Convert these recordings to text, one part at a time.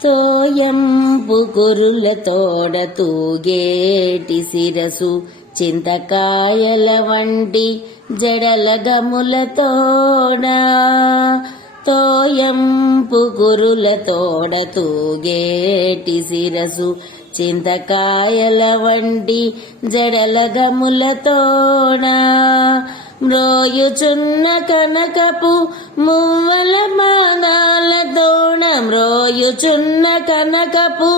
తోయంపు కురుల తోడ తూగేటి శిరసు చింతకాయల వంటి జడల గముల తోడ తోయంపు కురుల తోడ తూగేటి శిరసు చింతకాయల వంటి జడల గముల తోడ మ్రోయుచున్న కనకపు మువ్వల మానాల తోడ మ్రోయుచున్న కనకపు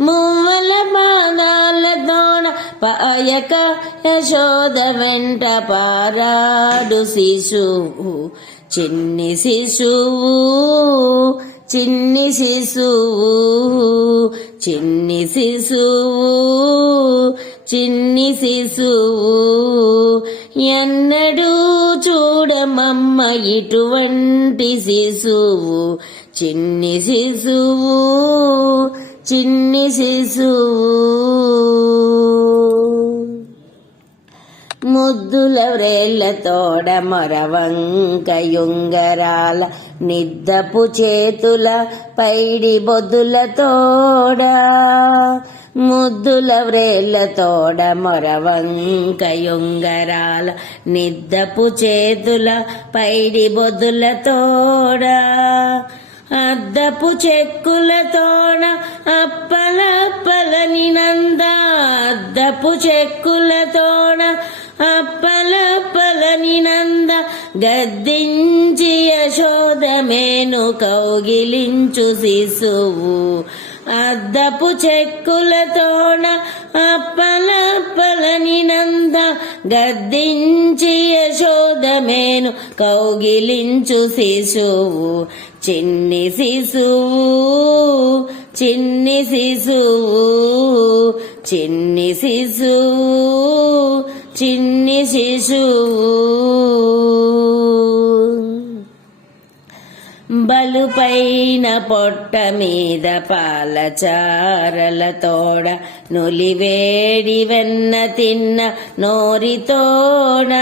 మువ్వల మానాల తోడ పాయక యశోద వెంట పారాడు శిశువు చిన్ని శిశువు చిన్ని శిశువు చిన్ని శిశువు చిన్ని శిశువు ఎన్నడూ చూడమమ్మ ఇటువంటి శిశువు చిన్ని శిశువు చిన్ని శిశువు ముద్దుల వ్రేళ్ల తోడ మొరవంక యుంగరాల నిద్దపు చేతుల పైడి బొద్దుల తోడ ముద్దుల వ్రేళ్ల తోడ మొరవంక యుంగరాల నిద్దపు చేతుల పైడి బొద్దుల తోడ అద్దపు చెక్కుల తోడ అప్పలప్పలని నంద అద్దపు చెక్కుల తోడ అప్పలప్పలని నంద గద్దించి యశోదమేను కౌగిలించు శిశువు అద్దపు చెక్కుల తోడ అప్పలప్పలని నంద గద్దించి యశోదమేను కౌగిలించు శిశువు చిన్ని శిశువు చిన్ని శిశువు చిన్ని శిశువు చిన్ని శిశువు బలుపైన పొట్ట మీద పాలచారల తోడ నులివేడి వెన్న తిన్న నోరితోడ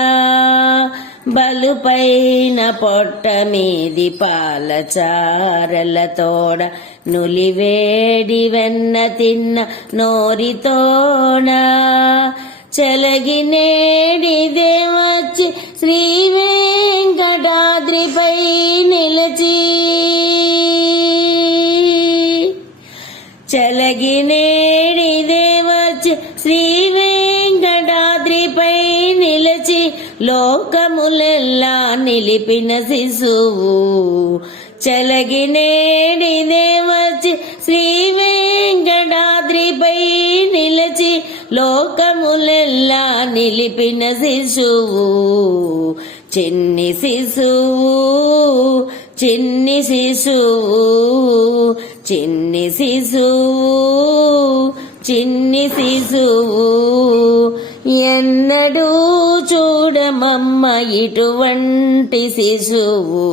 బలుపైన పొట్ట మీది పాలచారల తోడ నులివేడి వెన్న తిన్న నోరితోడ చలగినేడిదే వచ్చి శ్రీ వెంకటాద్రిపై నిలచి చలగినేడిదే వచ్చి శ్రీ వెంకటాద్రిపై నిలచి లోకములెల్లా నిలిపిన శిశువు చలగినేడిదే వచ్చి శ్రీ వెంకటాద్రిపై నిలచి లోకములెల్లా నిలిపిన శిశువు చిన్ని శిశువు చిన్ని శిశువు చిన్ని శిశువు చిన్ని శిశువు ఎన్నడూ చూడమమ్మ ఇటువంటి శిశువు